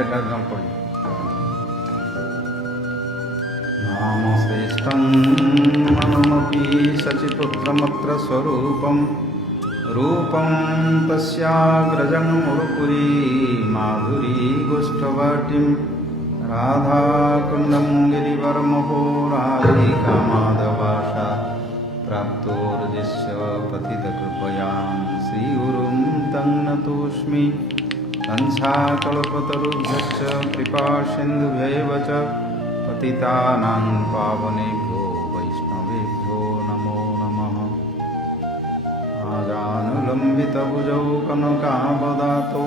कार्यक्रम पढ़ी नाम श्रेष्ठं मनुमपि शचिपुत्रमत्र स्वरूपं रूपं तस्याग्रजं मुरुपुरी माधुरी गोष्ठवटीं राधाकुण्डं गिरिवरमहो राधिका माधवाशा प्राप्तोर्जिष्य पतितकृपयां श्रीगुरुं तं नतोऽस्मि कंसाकल्पतरुभ्यश्च कृपासिन्धुभ्यैव च पतितानां पावनेभ्यो वैष्णवेभ्यो नमो नमः। आजानुलम्बितभुजौ कनकावदातौ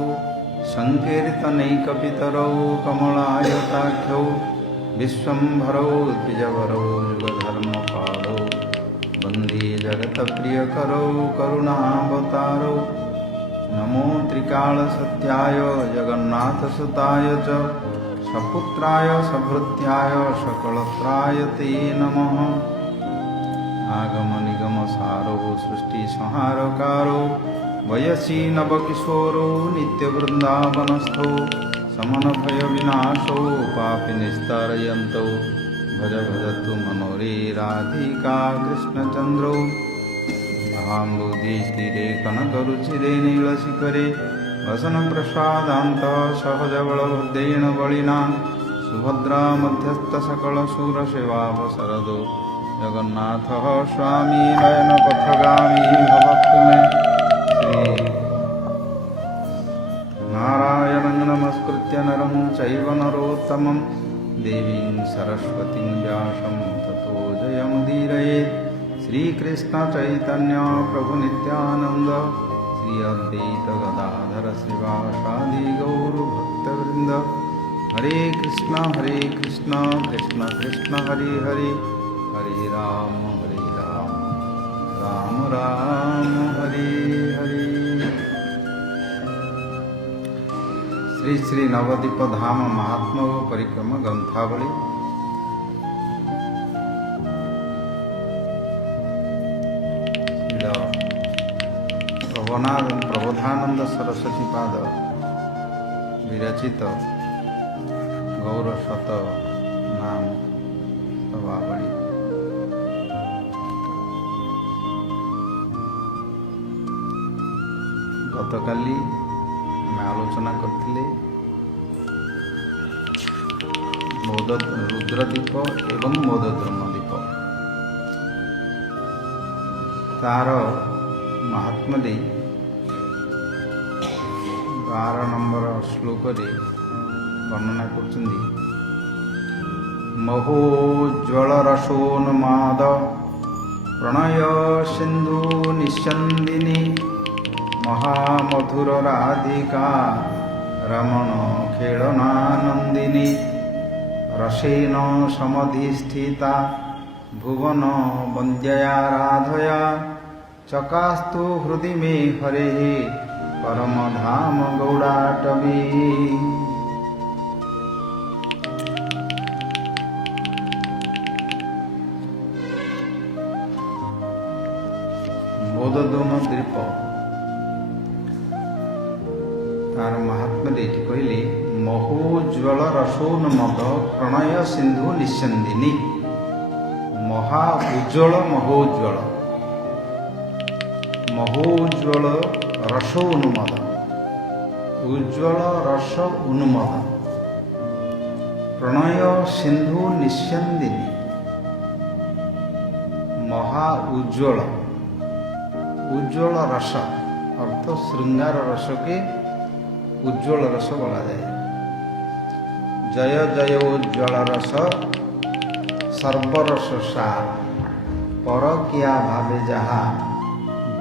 सङ्कीर्तनैकपितरौ कमलायताख्यौ विश्वम्भरौ द्विजवरौ युगधर्मपालौ वन्दे जगत्प्रियकरौ करुणावतारौ नमो त्रिकालसत्याय जगन्नाथसुताय च सपुत्राय सभृत्याय सकलत्राय ते नमः। आगमनिगमसारो सृष्टिसंहारकारो वयसि नवकिशोरो नित्यवृन्दावनस्थो समनभयविनाशो पापिनिस्तारयन्तौ भज भजतु मनोरे राधिका कृष्णचन्द्रौ महाम्बुधिस्थिरे कनकरुचिरे नीलशिखरे वसनप्रसादान्तः सहजबलभद्रेण बलिना सुभद्रा मध्यस्थसकलशूरसेवावसरदो जगन्नाथः स्वामी नयनपथगामी भवतु मे। श्री नारायणं नमस्कृत्य नरं चैव नरोत्तमं देवीं सरस्वतीं व्यासं ततो जयमुदीरयेत्। श्रीकृष्ण चैतन्य प्रभु नित्यानंद श्री अद्वैत गदाधर श्रीवासादि गौर भक्तवृंद हरे कृष्ण कृष्ण कृष्ण हरे हरे हरे राम राम राम हरे हरे। श्री श्री नवद्वीप धाम महात्मा परिक्रमा ग्रंथावली प्रबोधानंद सरस्वती पाद विरचित गौर शत नाम स्तवावली। गतकाली आम आलोचना करथिले रुद्रदीप एवं मोदद्रुमदीप तार महात्म्य 12 नंबर श्लोक वर्णना कर महोज्वल रसोन्माद प्रणय सिंधु निस्यंदिनी महामधुर राधिका रमण खेलनानंदिनी रसेन समधिष्ठिता भुवन वन्द्यया राधया चकास्तु हृदि मे हरे परम धाम गौड़ाटवी। मोदद्रुम द्वीप तार महात्म्य कहले महोज्वल रसोन्मद प्रणय सिंधु निस्यंदिनी महा उज्ज्वल महोज्वल महोज्वल रस उन्मद उज्ज्वल रस उन्मद प्रणय सिंधु निस्यंदिनी महा उज्ज्वल उज्ज्वल रस अर्थ श्रृंगार रस के उज्ज्वल रस बोला जाए। जय जय उज्ज्वल रस सर्वरस सार पर किया भावे जहा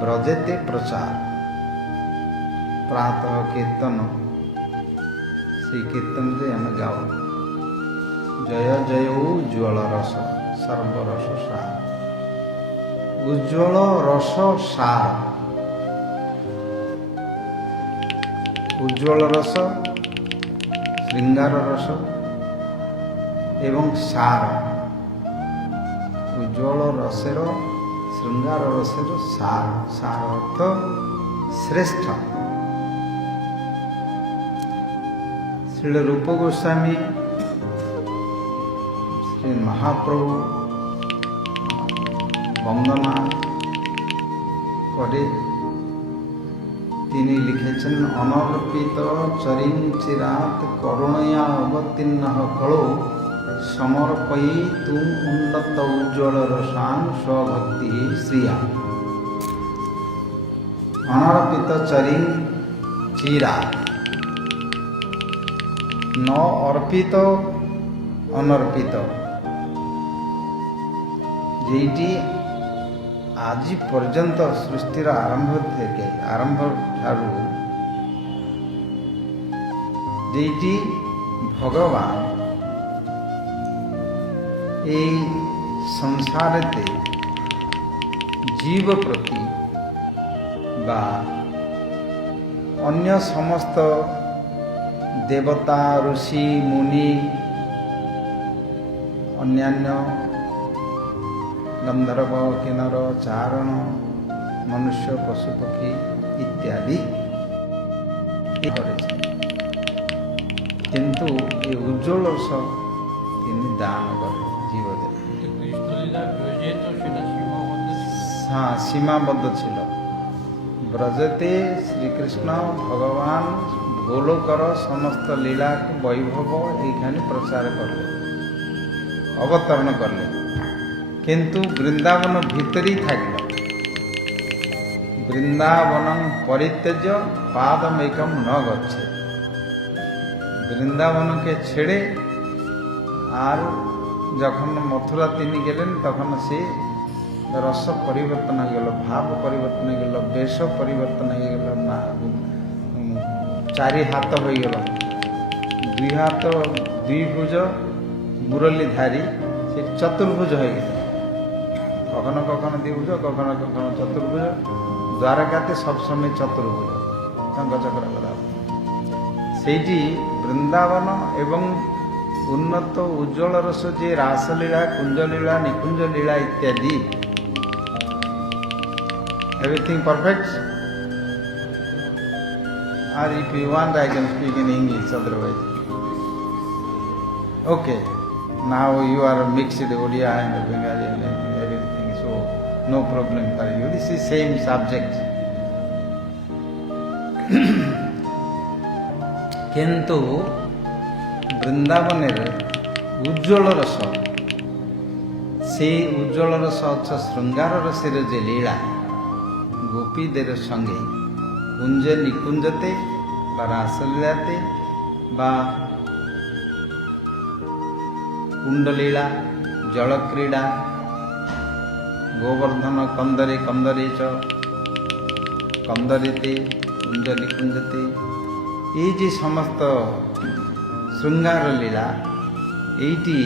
ब्रजेते प्रचार। प्रातः कीर्तन श्री कीर्तन से आम गाओ जय जय उज्ज्वल रस सर्वरस सार उज्ज्वल रस सार उज्ज्वल रस श्रृंगार रस एवं सार उज्ज्वल रसेर श्रृंगार रसेर सार सार अर्थ श्रेष्ठ श्री रूप गोस्वामी श्री महाप्रभु वंदना करे তিনি লিখেছেন অনর্পিত চরিং চিরাত করুণয়া অবতীর্ণ কলো সমর্পয়ী তুম উন্নত উজ্জ্বল রসান স্বভক্তি শ্রিয়া। অনর্পিত চরিং চিরাত ন অর্পিত অনর্পিত, যেটি আজি পর্যন্ত সৃষ্টির আরম্ভ ঠারু যেটি ভগবান এই সংসারেতে জীব প্রতি বা অন্য সমস্ত দেবতা ঋষি মুনি অন্যান্য गंधर्व किन्नर चारण मनुष्य पशुपक्षी इत्यादि किंतु ये उज्ज्वल रस दान करे जीव हाँ सीमाबद्ध छिल ब्रजते श्रीकृष्ण भगवान गोलोकर समस्त लीला वैभव ये प्रचार करले अवतरण करले, किंतु वृंदावन भीतरी थाकल वृंदावन परित्यज्य पादमेकम न गच्छे। वृंदावन के छेड़े आर जखन मथुरा तीन गेलेन तखन से रस परिवर्तन हो गल, भाव परिवर्तन हो गल, वेश परिवर्तन हो गल, ना चारि हाथ हो गल, दुई हाथ दुई भुज मुरलीधारी से चतुर्भुज हो गए, कखनो कखनो द्विभुज कखनो कखनो चतुर्भुज, द्वारकाते सब समय चतुर्भुज शंख चक्र गदा सेठी वृंदावन एवं उन्नत उज्ज्वल रस जे रासलीला कुंजलीला निकुंज लीला इत्यादि एवरीथिंग परफेक्ट। और if you want I can speak in English otherwise okay. Now you are mixed Odia and Bengali and everything, so no problem for you. This is same subject. किंतु वृंदावन उज्ज्वल रस से उज्ज्वल रस अच्छा श्रृंगार रसर जे लीला गोपीदेर संगे कुंज निकुंजते रासलीलाते बा कुंडलीला जलक्रीड़ा गोवर्धन कंदरे कंदरे च कंदरीते कुंजली कुंजते ये जे समस्त श्रृंगार लीला एटी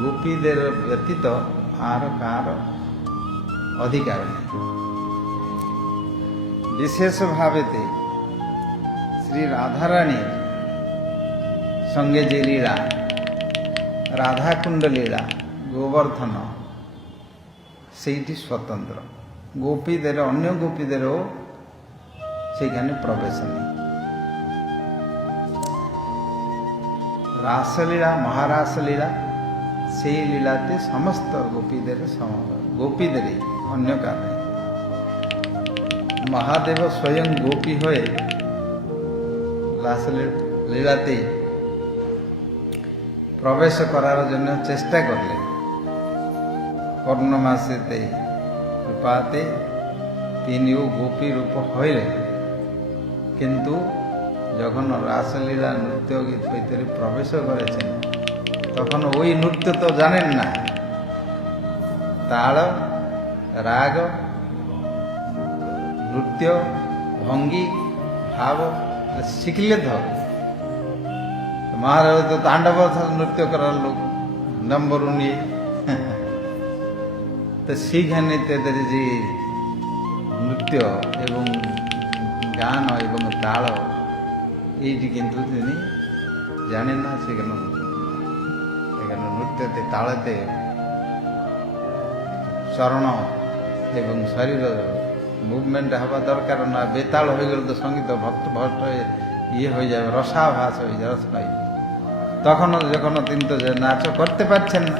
गोपीदेर व्यतीत आर कार अधिकार नहीं। विशेष भावेते श्री राधारानी संगे जे लीला राधाकुंड लीला गोवर्धन सेठी स्वतंत्र गोपीदेर अन्य गोपीदेर सेखाने प्रवेश नहीं। रासलीला महारासलीला से लीलाते समस्त गोपीदेर गोपीदेर अन्य कारण महादेव स्वयं गोपी हुए रासलीलाते प्रवेश करार जन्य चेष्टा करले पूर्णमासे रूपाते तीन गोपी रूप हईले, किंतु जखन रासलीला नृत्य गीत भीतर प्रवेश करेছেন तखन ওই नृत्य तो जानेन ना, ताल राग नृत्य भंगी भाव शिखले तो महाराज तो तांडव नृत्य करा लोग नंबर उन्नी तो सीखाने तेरे जी नृत्य एवं गान एवं ताल ये किंतु जाने ना से नृत्य तालते चरण एवं शरीर मुवमेंट हवा दरकार ना बेताल हो गल तो संगीत भक्त भट्ट ইয়ে হয়ে যাবে, রসাভাস হয়ে যাবে, রস পাই। তখনও যখন তিনি তো নাচ করতে পারছেন না,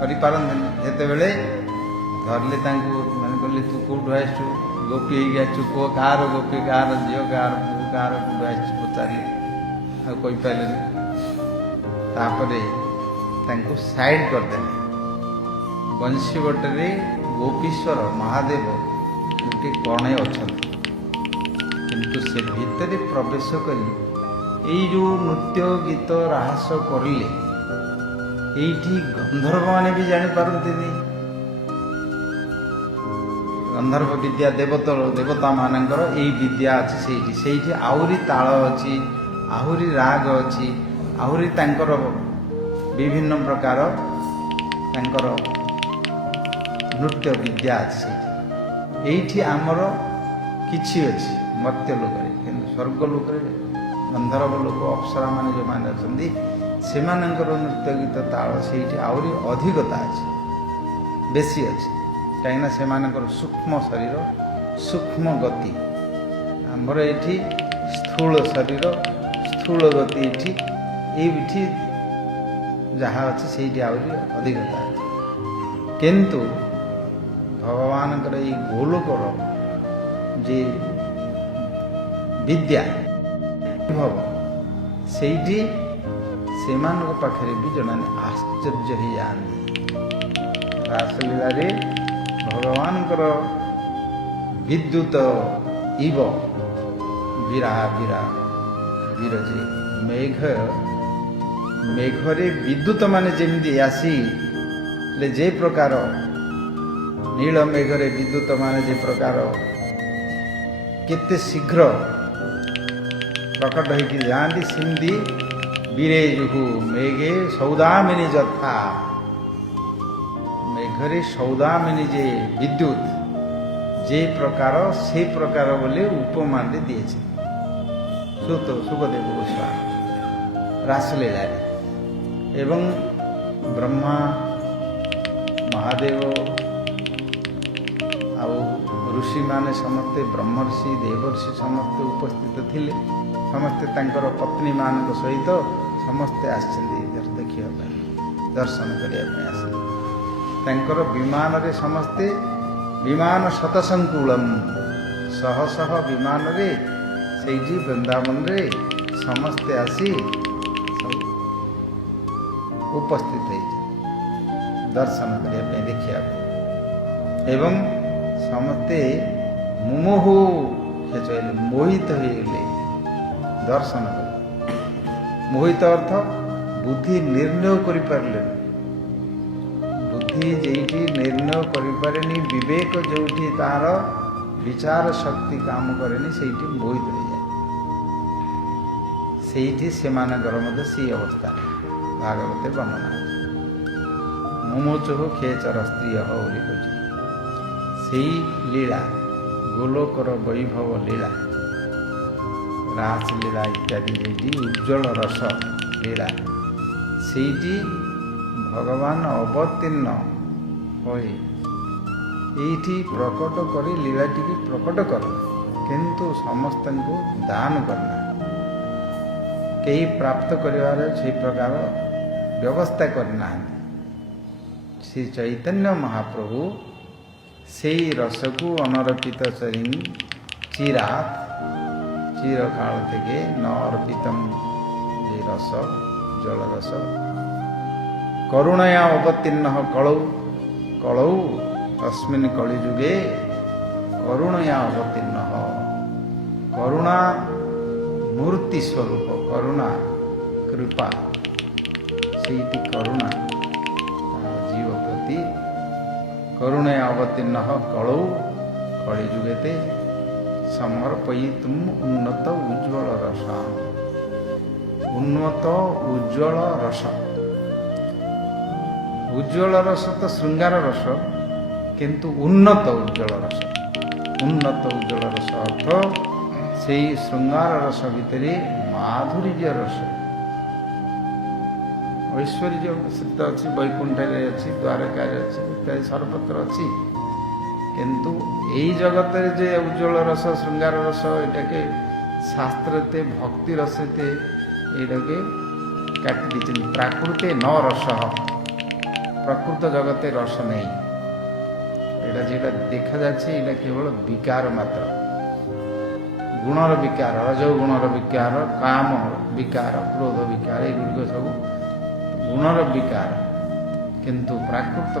କରିପାରନ୍ତିନି। ଯେତେବେଳେ ଧରିଲେ ତାଙ୍କୁ, ମାନେ କହିଲେ ତୁ କେଉଁଠୁ ଆସିଛୁ, ଗୋପୀ ହେଇକି ଆସିଛୁ, ପୁଅ କାହାର ଗୋପୀ, କାହାର ଝିଅ, କାହାର ପୁଅ, କାହାର କେଉଁଠୁ ଆସିଛୁ ପଚାରିଲେ, ଆଉ କହିପାରିଲେନି। ତାପରେ ତାଙ୍କୁ ସାଇଡ୍ କରିଦେଲେ। ବଂଶୀବଟରେ ଗୋପୀଶ୍ୱର ମହାଦେବ ଗୋଟିଏ କଣେ ଅଛନ୍ତି, କିନ୍ତୁ ସେ ଭିତରେ ପ୍ରବେଶ କରି ଏଇ ଯେଉଁ ନୃତ୍ୟ ଗୀତ ରାହାସ କରିଲେ, ଏଇଠି ଗନ୍ଧର୍ବମାନେ ବି ଜାଣିପାରନ୍ତିନି। ଗନ୍ଧର୍ବ ବିଦ୍ୟା ଦେବତାମାନଙ୍କର ଏଇ ବିଦ୍ୟା ଅଛି ସେଇଠି। ସେଇଠି ଆହୁରି ତାଳ ଅଛି, ଆହୁରି ରାଗ ଅଛି, ଆହୁରି ତାଙ୍କର ବିଭିନ୍ନ ପ୍ରକାର ତାଙ୍କର ନୃତ୍ୟ ବିଦ୍ୟା ଅଛି ସେଇଠି। ଏଇଠି ଆମର କିଛି ଅଛି ମର୍ତ୍ତ୍ୟ ଲୋକରେ, କିନ୍ତୁ ସ୍ୱର୍ଗ ଲୋକରେ ଗନ୍ଧର୍ବ ଲୋକ, ଅପ୍ସରାମାନେ ଯେଉଁମାନେ ଅଛନ୍ତି, ସେମାନଙ୍କର ନୃତ୍ୟ ଗୀତ ତାଳ ସେଇଠି ଆହୁରି ଅଧିକତା ଅଛି, ବେଶୀ ଅଛି। କାହିଁକିନା ସେମାନଙ୍କର ସୂକ୍ଷ୍ମ ଶରୀର, ସୂକ୍ଷ୍ମ ଗତି। ଆମର ଏଠି ସ୍ଥୂଳ ଶରୀର, ସ୍ଥୂଳ ଗତି। ଏଇଠି ଯାହା ଅଛି ସେଇଠି ଆହୁରି ଅଧିକତା ଅଛି। କିନ୍ତୁ ଭଗବାନଙ୍କର ଏଇ ଗୋଲୋକର ଯେ ବିଦ୍ୟା ଭବ, ସେଇଠି ସେମାନଙ୍କ ପାଖରେ ବି ଜଣେ ଆଶ୍ଚର୍ଯ୍ୟ ହେଇଯାଆନ୍ତି। ରାସଲୀଳାରେ ଭଗବାନଙ୍କର ବିଦ୍ୟୁତ ଇବ ବିରଜେ ମେଘରେ ବିଦ୍ୟୁତ ମାନେ ଯେମିତି ଆସିଲେ, ଯେ ପ୍ରକାର ନୀଳ ମେଘରେ ବିଦ୍ୟୁତ ମାନେ ଯେ ପ୍ରକାର କେତେ ଶୀଘ୍ର ପ୍ରକଟ ହେଇକି ଯାଆନ୍ତି, ସେମିତି ବିରେଜୁହୁ ମେଘେ ସୌଦାମିନୀ ଯଥା, ମେଘରେ ସୌଦାମିନୀ ଯେ ବିଦ୍ୟୁତ যে প্রকার, সে প্রকার বলে উপমানে দিয়েছে সুখদেব গোস্বামী রাসলীলারে। এবং ব্রহ্মা, মহাদেব ଆଉ ଋଷିମାନେ ସମସ୍ତେ, ବ୍ରହ୍ମର୍ଷି, ଦେବର୍ଷି ସମସ୍ତେ ଉପସ୍ଥିତ ଥିଲେ। ସମସ୍ତେ ତାଙ୍କର ପତ୍ନୀମାନଙ୍କ ସହିତ ସମସ୍ତେ ଆସିଛନ୍ତି ଦେଖିବା ପାଇଁ, ଦର୍ଶନ କରିବା ପାଇଁ ଆସିଲେ। ତାଙ୍କର ବିମାନରେ ସମସ୍ତେ, ବିମାନ ଶତସଙ୍କୁଳମ୍, ଶହ ଶହ ବିମାନରେ ସେଇଠି ବୃନ୍ଦାବନରେ ସମସ୍ତେ ଆସି ସବୁ ଉପସ୍ଥିତ ହେଇଛନ୍ତି ଦର୍ଶନ କରିବା ପାଇଁ, ଦେଖିବା ପାଇଁ। ଏବଂ ସମସ୍ତେ ମୁମୁହୁ ହେଲେ, ମୋହିତ ହେଇଗଲେ ଦର୍ଶନ କରି। ମୋହିତ ଅର୍ଥ ବୁଦ୍ଧି ନିର୍ଣ୍ଣୟ କରିପାରିଲେନି। ବୁଦ୍ଧି ଯେଇଠି ନିର୍ଣ୍ଣୟ କରିପାରେନି, ବିବେକ ଯେଉଁଠି ତାର ବିଚାର ଶକ୍ତି କାମ କରେନି, ସେଇଠି ମୋହିତ ହେଇଯାଏ। ସେଇଠି ସେମାନଙ୍କର ମଧ୍ୟ ସେଇ ଅବସ୍ଥା ଭାଗବତେ ବର୍ଣ୍ଣନା ଅଛି। ମୁମୁଚୁଃ ଖେଚର ସ୍ତ୍ରୀୟ ବୋଲି କହୁଛି। ସେଇ ଲୀଳା, ଗୋଲୋକର ବୈଭବ ଲୀଳା, ରାସଲୀଳା ଇତ୍ୟାଦି, ଯେଇଠି ଉଜ୍ଜ୍ୱଳ ରସ ଲୀଳା, ସେଇଠି ଭଗବାନ ଅବତୀର୍ଣ୍ଣ ହୋଇ ଏଇଠି ପ୍ରକଟ କରି ଲୀଳାଟିକି ପ୍ରକଟ କଲେ, କିନ୍ତୁ ସମସ୍ତଙ୍କୁ ଦାନ କରିନା। କେହି ପ୍ରାପ୍ତ କରିବାର ସେହି ପ୍ରକାର ବ୍ୟବସ୍ଥା କରିନାହାନ୍ତି। ଶ୍ରୀ ଚୈତନ୍ୟ ମହାପ୍ରଭୁ সেই রসকু অনর্পিত চিরাত, চিরকাল থেকে ন অর্পিতম যে রস, জলরস, করুণয়া অবতীর্ণ কলৌ কলৌ তস্মিন কলিযুগে করুণয়া অবতীর্ণ, করুণা মূর্তি স্বরূপ, করুণা কৃপা, সেইটি করুণা জীব প্রতি করুণে অবতীর্ণ কলৌ কলিযুগেতে সমর্পয়িতুম উন্নত উজ্জ্বল রস। উন্নত উজ্জ্বল রস, উজ্জ্বল রস তো শৃঙ্গার রস, কিন্তু উন্নত উজ্জ্বল রস, উন্নত উজ্জ্বল রস অর্থ সেই শৃঙ্গার রস ভিতরে মাধুর্য রস, ঐশ্বর্য সিদ্ধ ଅଛି, ବୈକୁଣ୍ଠରେ ଅଛି, ଦ୍ୱାରକାରେ ଅଛି, ଇତ୍ୟାଦି ସର୍ବତ୍ର ଅଛି। କିନ୍ତୁ এই জগতের যে উজ্জ্বল রস, শৃঙ্গার রস, এটাকে शास्त्रते भक्ति रसते एटाके काटि दीजिए प्राकृते न रस प्रकृत जगते रस नहीं एटा जेटा देखा जाए ये केवल विकार मात्र गुणर विकार रजोगुणर विकार काम विकार क्रोध विकार एगुड़िक सब गुणर विकार किंतु प्राकृत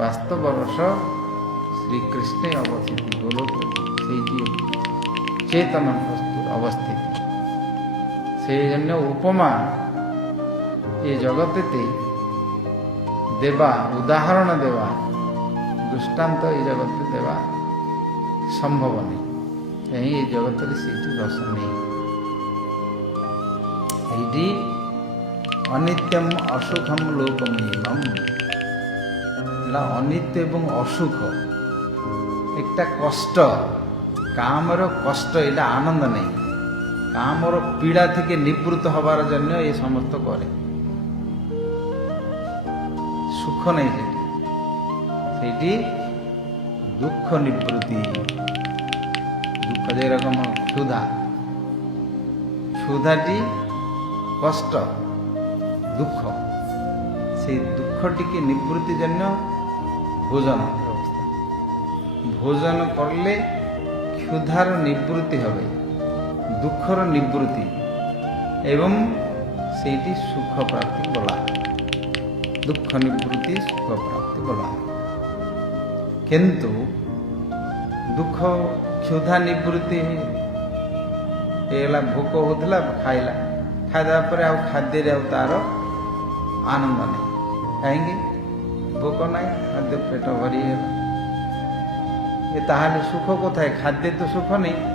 वास्तव रस श्रीकृष्ण अवस्थित गोलोक से चेतन अवस्थित से जन्य उपमा ये जगते देवा उदाहरण देवा दृष्टांत ये जगत देवा संभव नहीं कहीं ये जगत से रस नहीं ये अनित्यम असुखम लोकमेयम अनित्य एवं असुख एक कष्ट कामर कष्ट यहाँ आनंद नहीं कामर पीड़ा थी निवृत्त हबार जन्य ये समस्त करे सुख नहीं सेठी दुख निवृत्ति दुख जे रकम क्षुधा क्षुधाटी कष्ट दुख से दुख टी निवृत्ति जन्य भोजन व्यवस्था भोजन करले क्षुधार निवृत्ति हवे दुखर निवृत्ति एवं सेठी सुख प्राप्ति गला दुख निवृत्ति सुख प्राप्ति गला किंतु दुख क्षुधा निवृत्ति भोक होता खाइला खादा पर आ खाद्य तार आनंद नहीं कहीं भोक ना खाद्य पेट भरी ये ताहले सुख कोथाय खाद्य तो सुख नहीं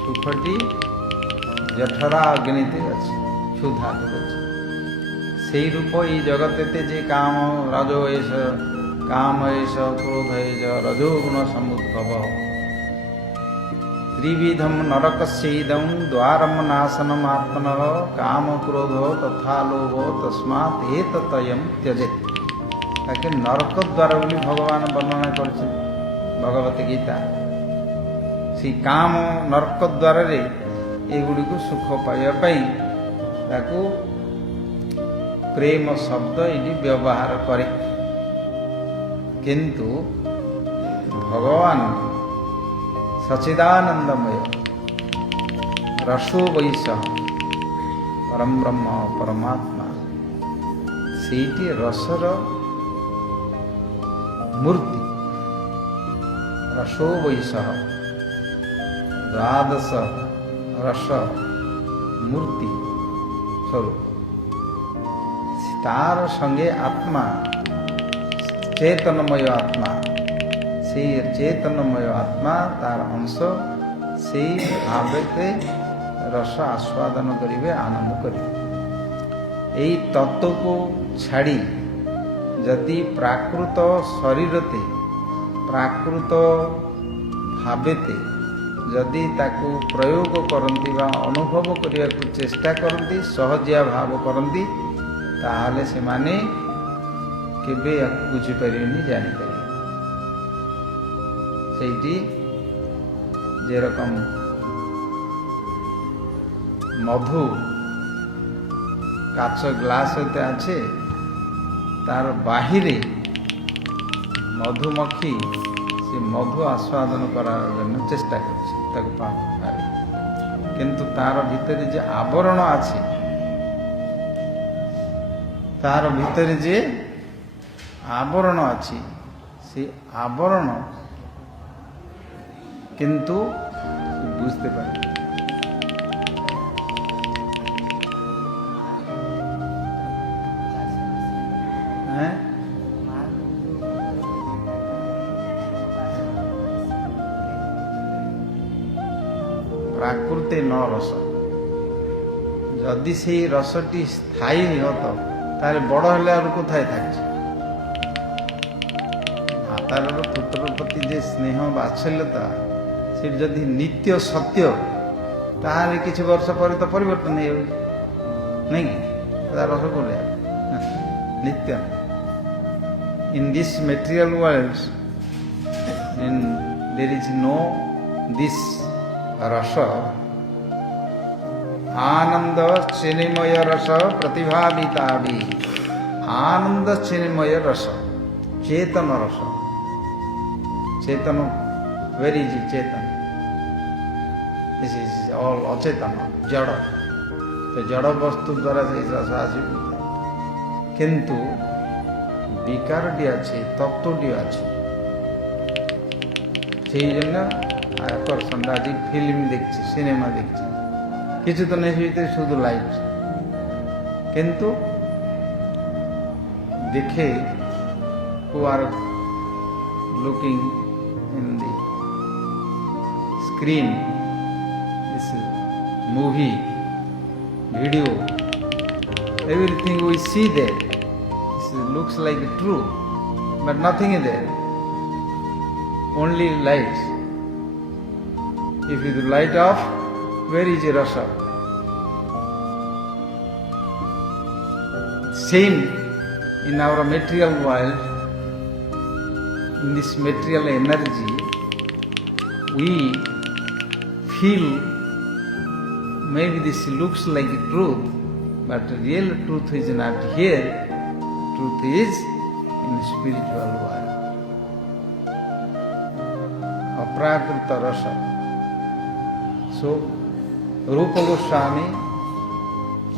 सुखटी जठरा अग्निते अच्छी क्षुधा तो अच्छी से रूप ये जगत जे काम रजो एष काम एष क्रोध एष रजोगुण समुद्भव त्रिविधम नरकस्यैदं द्वारम नाशनम आत्मनः काम क्रोध तथा लोभ तस्मात् एततयं त्यजेत् ताकि नरक द्वार बोली भगवान वर्णना कर भगवत गीता सी काम नरक द्वार रे एगुड़ी को सुख पाइबाई ताकू प्रेम शब्द ये व्यवहार करे किंतु भगवान सच्चिदानंदमय रसो वैश परम ब्रह्म परमात्मा सेठी रसर मूर्ति रसो वैश द्वादश रस मूर्ति स्वरूप तार संगे आत्मा चेतनमय आत्मा से चेतनमय आत्मा तार अंश से भावे रस आस्वादन करेंगे आनंद करेंगे यही तत्व को छाड़ी जदि प्राकृत शरीरते प्राकृत भावेते जदि ताकु प्रयोग करती अनुभव करने को चेष्टा करती सहजिया भाव करती ताहले से माने केबे बुझीपारे जानीपारे से जे रकम मधु काच ग्लास होते आछे तार बाहिरे मधुमक्खी से मधु आस्वादन करार चेष्टा कर किंतु तार भीतर जे आवरण आछे तार भीतर जे आवरण अच्छी से आवरण किंतु बुझते पारे प्राकृते न रस जदि से रसटी स्थायी होता तारे बड़ हेले और कोथाय थाकছে मातार पुत्र प्रति जे स्नेह बात्सल्यता से जदि नित्य सत्य ताहले किछि वर्ष पर तो परिवर्तन हो नहीं कि रस को नित्य in this material world there is no this रस आनंद चिन्मय रस प्रतिभाविता भी आनंद चिन्मय रस चेतन रस चेतन वेर इज चेतन दिस इज ऑल अचेतन जड़ तो जड़ वस्तु द्वारा से रस आस किंतु विकारटी अच्छे तत्वटी अच्छे से आकर्षण आज फिल्म देखी सिनेमा देखी किसी तो नहीं शुद्ध लाइट किंतु देखे who are looking in the screen this movie video everything we see there this looks like true but nothing is there only light if the light off where is the rasa same in our material world in this material energy we feel maybe this looks like truth but real truth is not here truth is in spiritual world aprakrita rasa so Rupa Goswami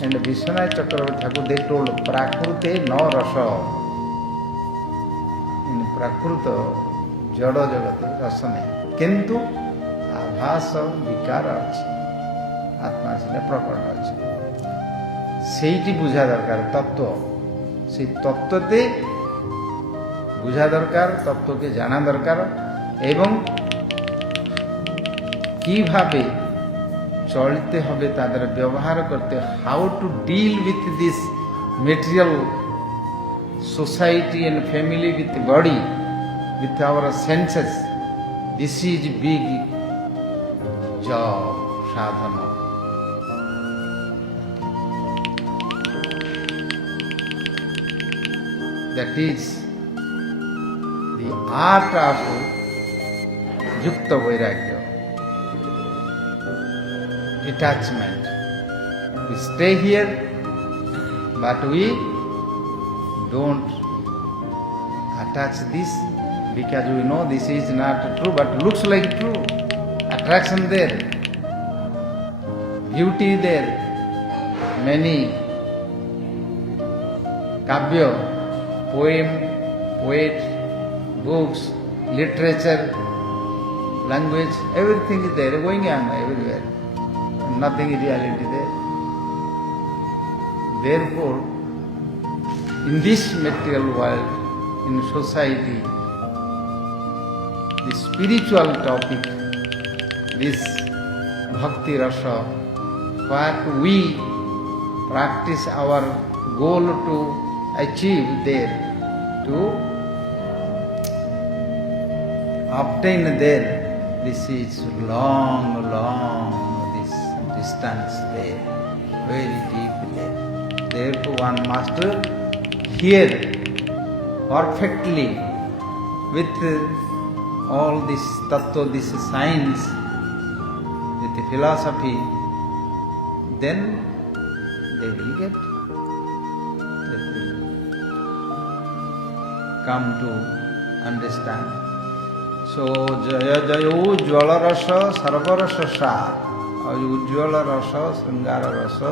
and Vishwanath Chakravarti Thakur they told prakrute no rasa in prakruta jada jagate rasa nahi kintu आभास विकार अच्छे आत्मा से प्रकट अच्छे से बुझा दरकार तत्व से तत्वते बुझा दरकार तत्व के जाना दरकार एवं किभाबे चलते हबे तादेर व्यवहार करते how to deal with this material society and family with body with our senses this is big job sadhana that is the art of yukta vairagya detachment we stay here but we don't attach this because we know this is not true but looks like true attraction there, beauty there, many kavya, poem, poet, books, literature, language, everything is there, going on everywhere. Nothing is reality there. Therefore, in this material world, in society, the spiritual topic this bhakti rasa what we practice our goal to achieve there to obtain there this is long this distance there very deep there therefore one must hear perfectly with all this tattva this science with the philosophy, then they will get, they will come to understand. So, Jaya Jaya Ujjvala Rasa Sarva Rasa Sa Ujjvala Rasa Sringara Rasa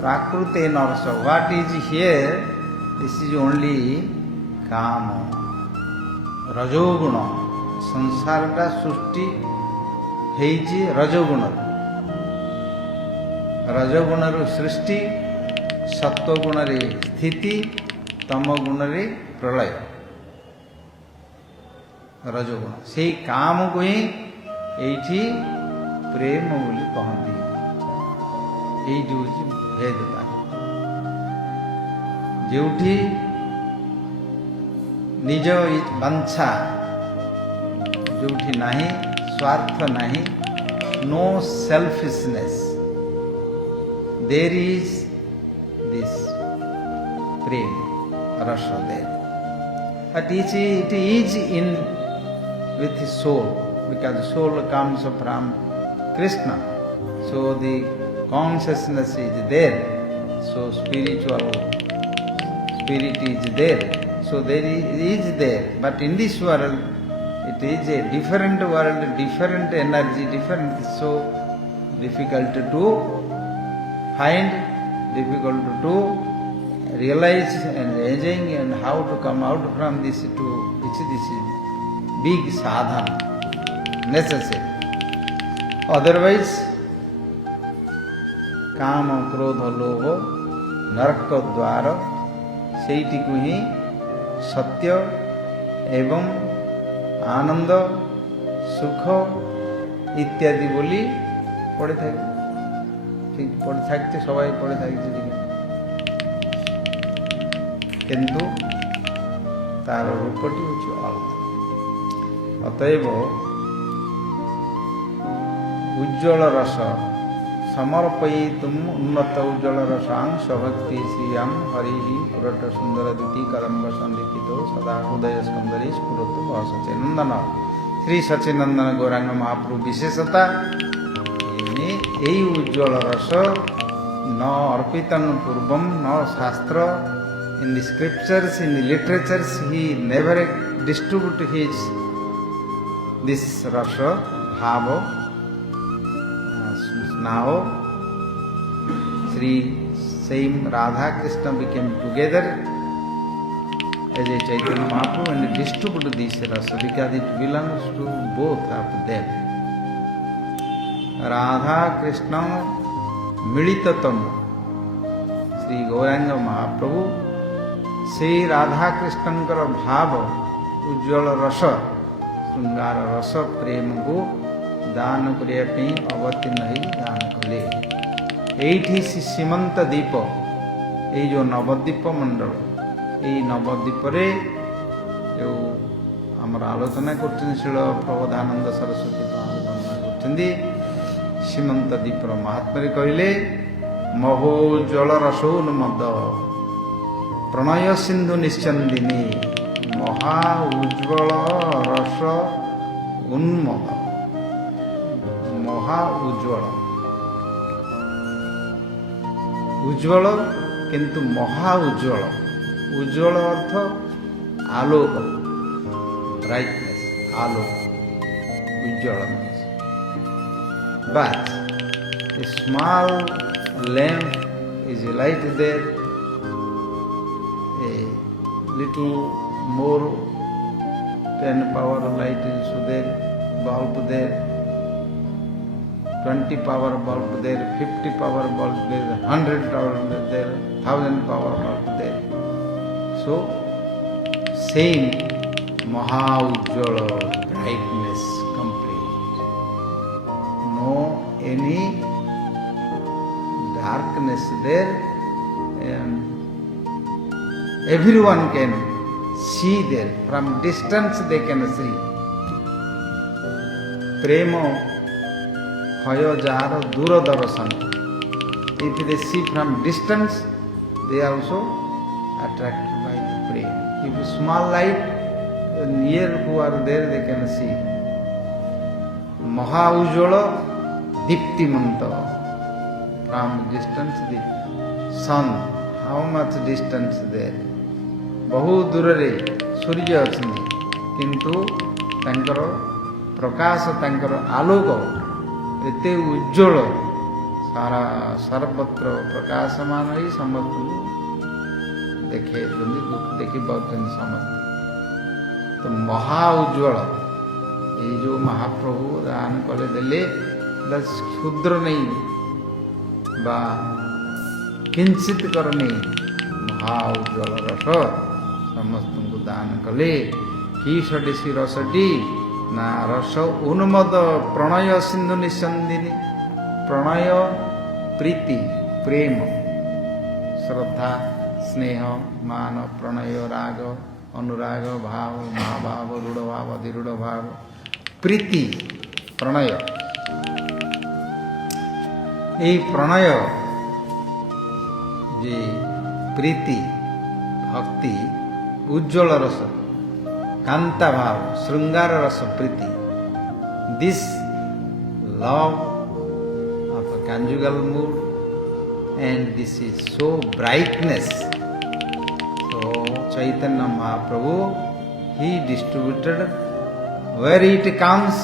Prakrute Rasa. What is here? This is only Kama Rajoguna Sansarata Sushti ହେଇଛି ରଜଗୁଣ ରଜଗୁଣରୁ ସୃଷ୍ଟି ସତ୍ୱଗୁଣରେ ସ୍ଥିତି ତମ ଗୁଣରେ ପ୍ରଳୟ ରଜଗୁଣ ସେଇ କାମକୁ ହିଁ ଏଇଠି ପ୍ରେମ ବୋଲି କହନ୍ତି ଏଇଠି ହେଉଛି ଭେଦତା ଯେଉଁଠି ନିଜ ବାଞ୍ଛା ଯେଉଁଠି ନାହିଁ स्वार्थ नहीं no selfishness there is this prem rasa there but it is in with the soul because the soul comes from Krishna. So the consciousness is there. So spiritual spirit is there. So there is there. But in this world, it is a different world, different energy, different. So difficult to find, difficult to realize and enjoying, and how to come out from this to which this is big sadhana necessary. Otherwise, काम क्रोध लोभ नरक द्वार ସେଇଟିକୁ ହିଁ ସତ୍ୟ ଏବଂ ଆନନ୍ଦ ସୁଖ ইত্যাদি বলি পড়ে থাকি, ঠিক পড়ে থাকছে, সবাই পড়ে থাকছে ঠিক, কিন্তু তার রূপটি হচ্ছে আলাদা। অতএব উজ্জ্বল রস समर्पयितुम उन्नत उज्ज्वल रसां स्वभक्ति श्रियां हरि पुरट सुंदर द्युति कदम्ब संदीपितो सदा हृदय स्कंदरी स्फुरतु सचिनंदन। श्री सचिनंदन गौरांग महाप्रभु विशेषता यही उज्ज्वल रस न अर्पितं पूर्वं न शास्त्र in the scriptures in the literatures he never distribute his this रस भाव। Now Sri same Radha Krishna became together as a Chaitanya Mahaprabhu and distributed this rasa because it belongs to both of them. Radha Krishna Militatam Sri Gauranga Mahaprabhu से राधा कृष्णंकर भाव उज्ज्वल रस श्रृंगार रस प्रेम को दान करने अवतीर्ण ही दान कले। यही सीमंत द्वीप ये जो नवद्वीप मंडल ये नवद्वीप जो आमर आलोचना कर शील प्रबोधानंद सरस्वती वर्णना कर सीमंत द्वीपर महात्मा कहले महो जल रसोन्मद प्रणय सिंधु निश्चंदिनी महा उज्ज्वल रस उन्मद। महा उज्ज्वल उज्ज्वल किंतु महा उज्ज्वल उज्ज्वल अर्थ आलोक ब्राइटनेस आलोक उज्ज्वल but a small lamp is a light there, a little more 10 power light is there, bulb there, 20 power bulb there, 50 power bulb there, 100 power there, 1000 power bulb there. So same Maha Ujjwala brightness complete. No any darkness there, and everyone can see there. From distance they can see. Prema Hoyo jar dura darshan. If they see from distance, they are also attracted by the prema. If small light, near who are there they can see. Maha Ujjwala Diptimanta. From distance the sun, how much distance there? बहु दूर रे सूर्य अछंती किंतु तांकर प्रकाश तांकर आलोक एते उज्ज्वल सारा सर्वत्र प्रकाशमान ही समस्त देखे देखी पाते समस्त। तो महा उज्ज्वल ये जो महाप्रभु दान कले देले क्षुद्र नहीं बा किंचित करने महा उज्ज्वल रस समस्त को दान कले। कि सटी रसटी ना रस उन्मद प्रणय सिंधु निसंदिनी। प्रणय प्रीति प्रेम श्रद्धा स्नेह मान प्रणय राग अनुराग भाव महाभाव रूढ़ भाव अधिरूढ़ भाव प्रीति प्रणय। ये प्रणय जे प्रीति भक्ति उज्ज्वल रस कांता भाव श्रृंगार रस प्रीति this love conjugal mood, and this is so brightness. So Chaitanya Mahaprabhu, he distributed where it comes,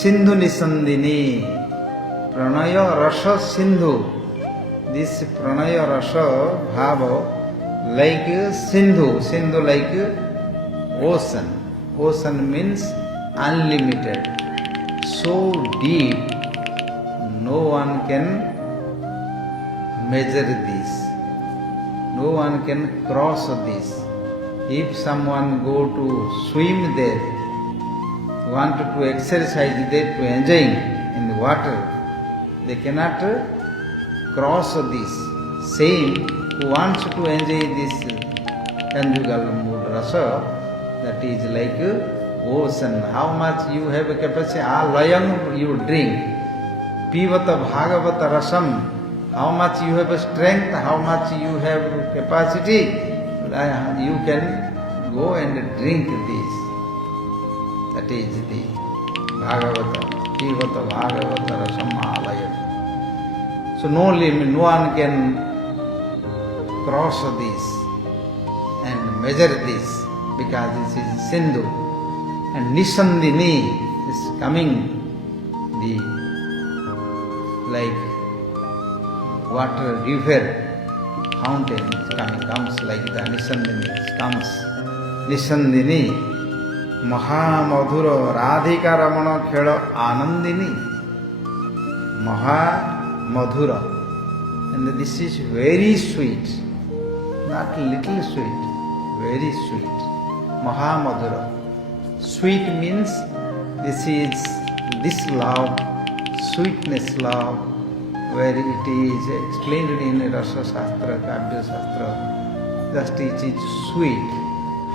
Sindhu Nisandini, Pranaya Rasa Sindhu. This Pranaya Rasa Bhava like Sindhu, Sindhu like ocean. Ocean means unlimited, so deep, no one can measure this, no one can cross this. If someone go to swim there, want to exercise there, to enjoying in the water, they cannot cross this. Same, who wants to enjoy this conjugal mood rasa, that is like ocean. How much you have a capacity, layam you drink. Pivata bhagavata rasam. How much you have a strength, how much you have capacity, you can go and drink this. That is the Bhagavata, Pivata Bhagavata Rasamalaya. So no limit, no one can cross this and measure this, because this is Sindhu. And Nisandini is coming, the like water river, fountain is coming, comes like the Nisandini, comes. Nisandini, Mahamadhura, Radhika Ramana Khela Anandini, Mahamadhura. And this is very sweet, not little sweet, very sweet. Mahamadhura. Sweet means this love, sweetness love, where it is explained in Rasa Shastra, Kavya Shastra, just it is sweet.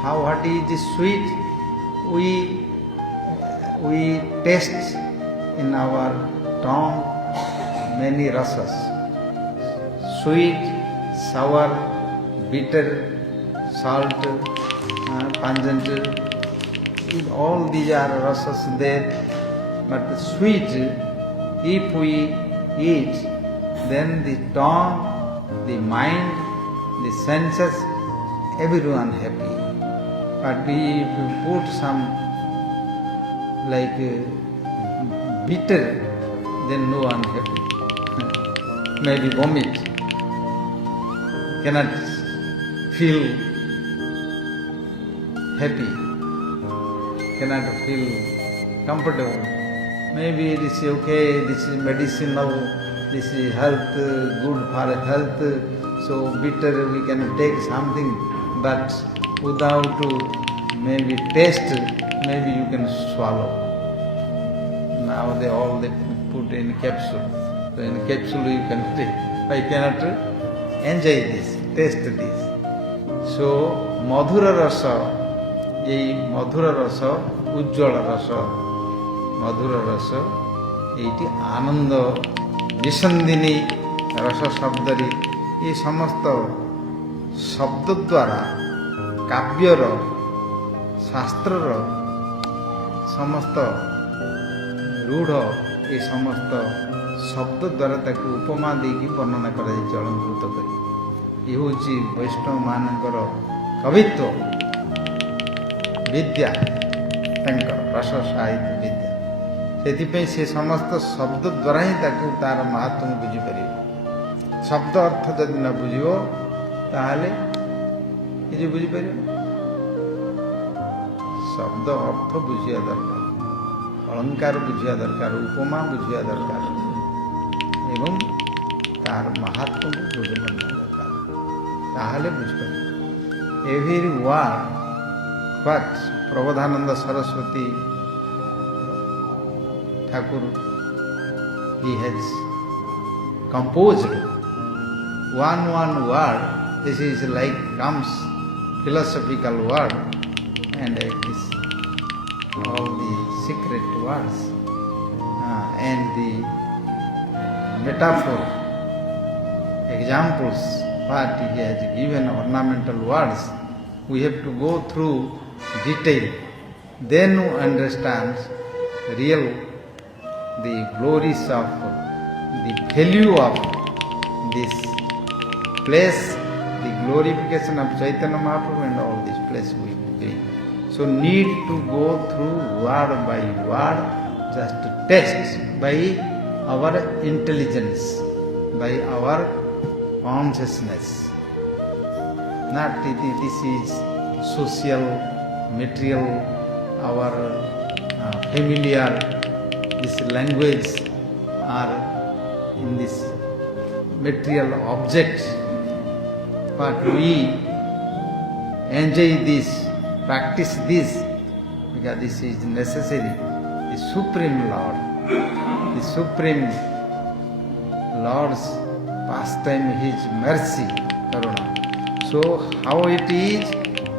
What is sweet? We taste in our tongue many rasas. Sweet, sour, bitter, salt, pungent, all these are rasas there. But sweet, if we eat, then the tongue, the mind, the senses, everyone happy. But if you put some like bitter, then no one happy. Maybe vomit, cannot feel happy, cannot feel comfortable. Maybe this is okay, this is medicinal, this is health, good for health, so bitter we can take something, but without maybe taste, maybe you can swallow. Now they put in capsule. So in capsule you can take. I cannot enjoy this, taste this. So Madhura Rasa, এই Madhura Rasa, Ujjwala Rasa, Madhura Rasa, এইটি আনন্দ বিসন্দিনী রস শব্দরে এই সমস্ত শব্দ দ্বারা কাব্যর শাস্ত্রর সমস্ত রূঢ় এই সমস্ত শব্দ দ্বারা তাকে উপমা ଦେଇକି ବର୍ଣ୍ଣନା କରାଯାଇଛି অলঙ্କୃତ କରି। ଏ ହେଉଛି ବୈଷ୍ଣବମାନଙ୍କର କବିତ୍ୱ ବିଦ୍ୟା, ତାଙ୍କର ରସ ସାହିତ୍ୟ ବିଦ୍ୟା। ସେଥିପାଇଁ ସେ ସମସ୍ତ ଶବ୍ଦ ଦ୍ୱାରା ହିଁ ତାକୁ ତାର ମାହାତ୍ମ୍ୟ ବୁଝିପାରିବ। ଶବ୍ଦ ଅର୍ଥ ଯଦି ନ ବୁଝିବ ତାହେଲେ କିଛି ବୁଝିପାରିବ। ଶବ୍ଦ ଅର୍ଥ ବୁଝିବା ଦରକାର, অলঙ্কার বুঝিয়া দরকার, উপমা বুঝিয়া দরকার, এবং তার মাহাত্ম্য বুঝিবা দরকার, তাহলে বুঝিপারিব। Every word what Prabodhananda Saraswati Thakur he has composed, one word, this is like comes philosophical word, and it is all the secret words and the metaphor, examples, what he has given, ornamental words. We have to go through detail, then understand real the glories of the value of this place, the glorification of Chaitanya Mahaprabhu and all this place we bring. So need to go through word by word, just to test by our intelligence, by our consciousness. Not this is social, material, our familiar, this language are in this material objects, but we enjoy this, practice this, because this is necessary. The Supreme Lord, the Supreme Lord's pastime, His mercy, Karuna. So how it is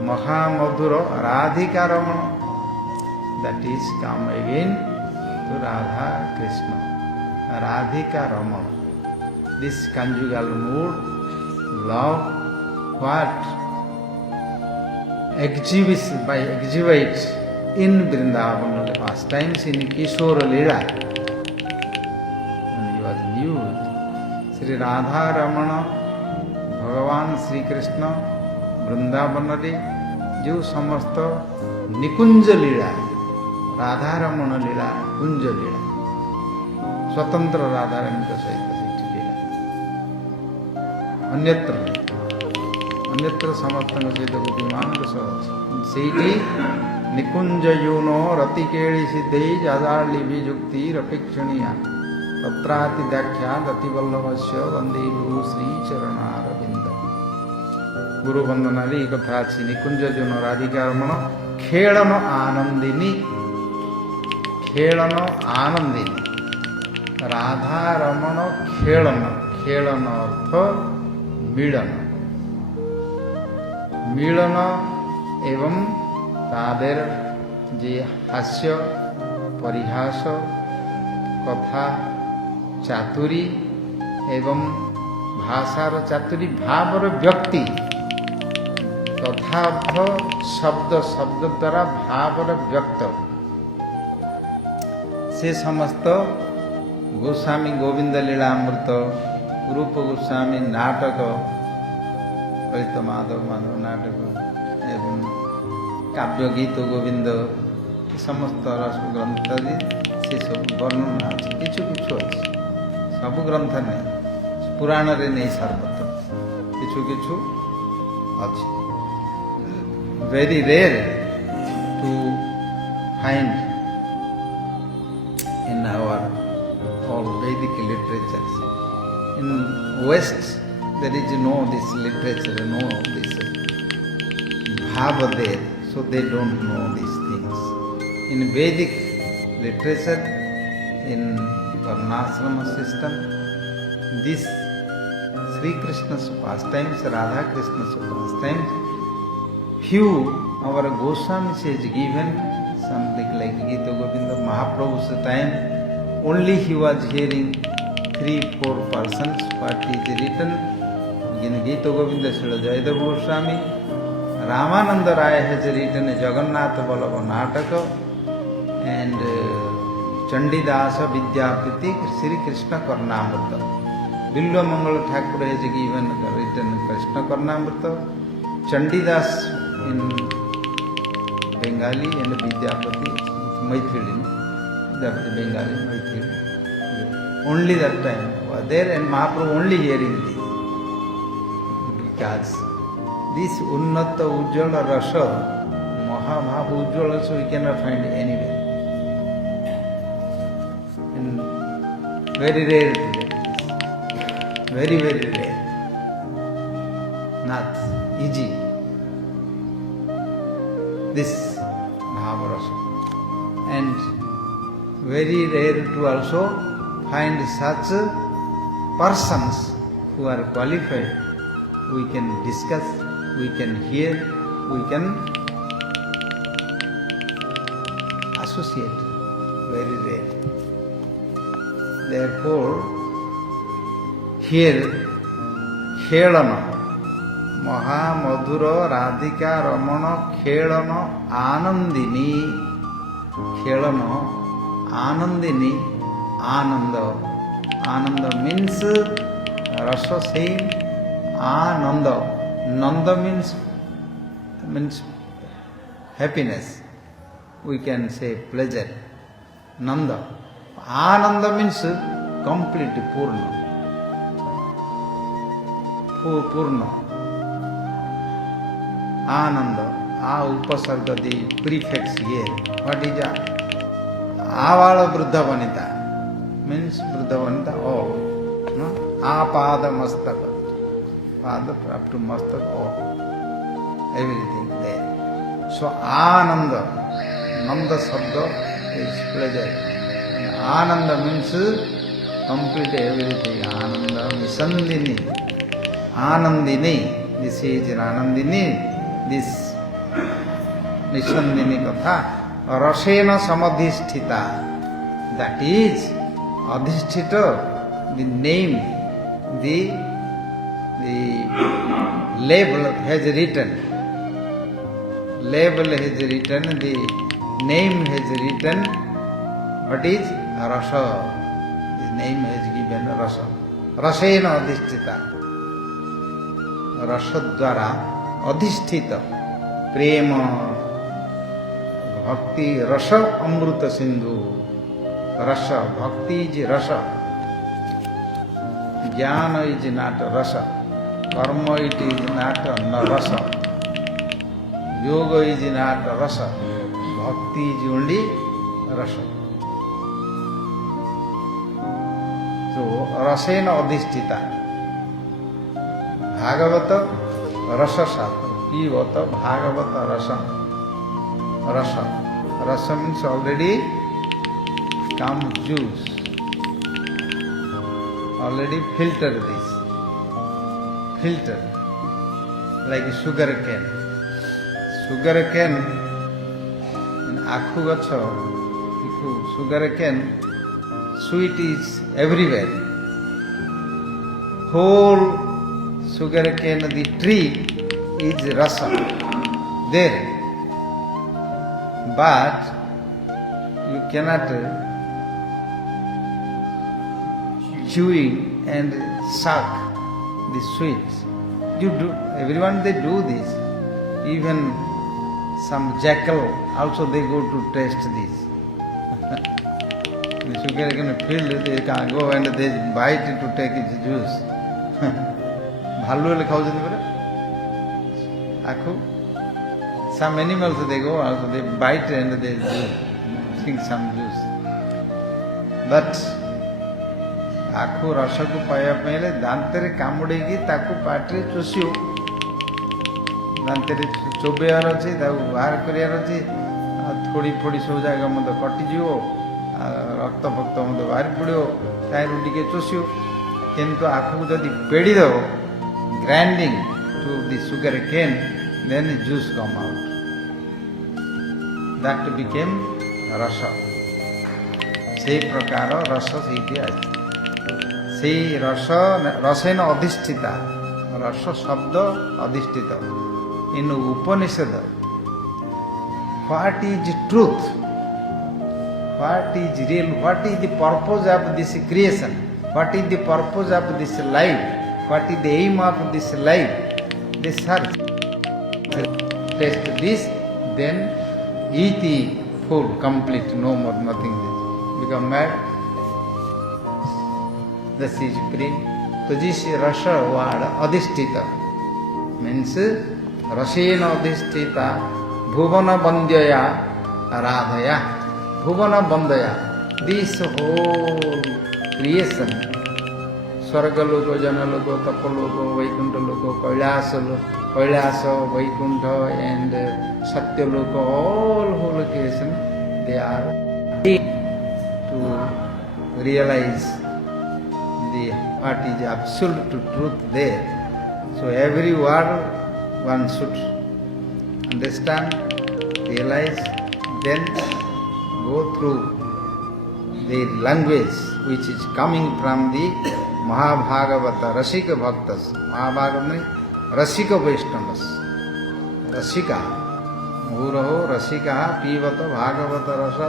Mahamadhura Radhika Ramana, that is come again to Radha Krishna, Radhika Ramana. This conjugal mood, love, what exhibits in Vrindavan pastimes in Kishore Leela. When he was nude, Sri Radha Ramana, भगवान श्री कृष्ण वृंदावन रे जो समस्त निकुंज लीला, राधा रमण लीला, कुंज लीला, स्वतंत्र राधा रानी सहित लीला, अन्यत्र समस्त सहित गोपीमान से निकुंज यूनो रतिकेड़ी सिद्धि जाजालिभि जुक्ति रपेक्षणीया तत्राति व्याख्या दतिवल्लभस्य वंदे गुरु श्री चरणारविंद. गुरु वंदनारे कथा अच्छी. निकुंज जन राधिका रमण खेलन आनंदिनी, खेलन आनंदिनी, राधा रमण खेलन, खेलन अर्थ मिलन, मिलन एवं तादेर जे हास्य परिहास कथा चातुरी एवं भाषार चातुरी भावर व्यक्ति तथार्थ शब्द शब्द द्वारा भावर व्यक्त से समस्त गोस्वामी गोविंद लीलामृत, रूप गोस्वामी नाटक, ललित माधव माधव नाटक एवं काव्य गीत गोविंद समस्त रस ग्रंथ से सब वर्णना अच्छे किछु किछु अच्छे, सब ग्रंथ नहीं, पुराण रे नहीं सर्वत्र किछु किछु अच्छे. Very rare to find in our all Vedic literatures. In West there is no this literature, no this bhava there, so they don't know these things. In Vedic literature, in Varnashrama system, this Sri Krishna's pastimes, Radha Krishna's pastimes, few our Goswamis has given something like Gita Govinda. Mahaprabhu's time, only he was hearing 3-4 persons what is written in Gita Govinda. Srila Jayadeva Goswami, Ramananda Raya has written Jagannath Vallabha Nataka, and Chandidasa Vidyapiti Sri Krishna Karnamrita. Bilwa Mangala Thakur has given written Krishna Karnamrita. Chandidas in Bengali and Vidyapati Maithili, that Bengali Maithili. Only that time was there, and Mahaprabhu only hearing this. Because this Unnata Ujjala Rasa, Mahabhav Ujjala Rasa we cannot find anywhere. And very rare to get this. Very, very rare. Not easy. This Bhavarasa. And very rare to also find such persons who are qualified. We can discuss, we can hear, we can associate. Very rare. Therefore, here, Khelana, Mahamadhura Radhika Ramana Khelana Anandini, Khelana Anandini, Ananda, Ananda means rasa, same. Ananda. Nanda means happiness. We can say pleasure. Nanda. Ananda means complete, Purna. Purna. Ananda. Upasarga, the prefix here. What is that? Avala Vruddha Vanita means Vruddha Vanita all. No? Apada Mastaka. Pada up to Mastaka all. Everything there. So Ananda. Nanda Sabda is pleasure. And Ananda means complete everything. Ananda Misandini. Anandini. This is Anandini. This Nisandini Katha. Rasena Samadhisthita. That is Adhisthita, the name, the label has written. Label has written, the name has written. What is Rasa? The name has given Rasa. Rasena Adhisthita. Rasa Dwara Adhisthita. Prema. Bhakti Rasa Amruta Sindhu. Rasa. Bhakti is Rasa. Jnana is not Rasa. Karma it is not Rasa. Yoga is not Rasa. Bhakti is only Rasa. So Rasena Adhisthita. Bhagavata Rasa Satra. Pivata Bhagavata Rasa. Rasa. Rasa means already come juice. Already filter this. Filter. Like sugar cane. Sugar cane in Akhu Gacha, sugar cane, sweet is everywhere. Whole sugar cane, the tree is rasa. There. But you cannot chewing and suck the sweets. You do, everyone they do this. Even some jackal also they go to taste this. The sugar cane field they can go and they bite it to take its juice. Bhalu le khauchandi pura. Akhu. Some animals they go also they bite and they drink some juice. But Akhu rasa ko paya pele dantere kamudegi taku patri chusio. Dantere chobear achi taku bahar kariyar achi thodi thodi so jaga mode kati jibo rakta bhakta mode bahar padiyo tairu ଟିକେ ଚୋସିଓ କିନ୍ତୁ ଆଖକୁ ଯଦି ପେଡ଼ି ଦେବ grinding to the sugar cane then the juice come out. That became rasa. সেই প্রকার রস সেইটি আছে। সেই রস রসেন অধিষ্ঠিতা রস শব্দ অধিষ্ঠিত in Upanishad what is truth, what is real, what is the purpose of this creation, what is the purpose of this life, what is the aim of this life, they search, test this, then iti full, complete, no more, nothing, become mad. This is free. So this rasa word adhisthita means rasena adhisthita bhuvana bandyaya radhaya. Bhuvana bandaya, this whole creation, Swarga Loka, Jana Loka, Tapa Loka, Vaikuntha Loka, Kailasa, Vaikuntha and Satya Loka, all whole creation, they are to realize the what is absolute truth there. So every word one should understand, realize, then go through the language which is coming from the Mahabhagavata, Rasika Bhaktas. Mahabhagavata means Rasika Vaishnavas. Rasika. Muraho Rasika Pivata Bhagavata Rasa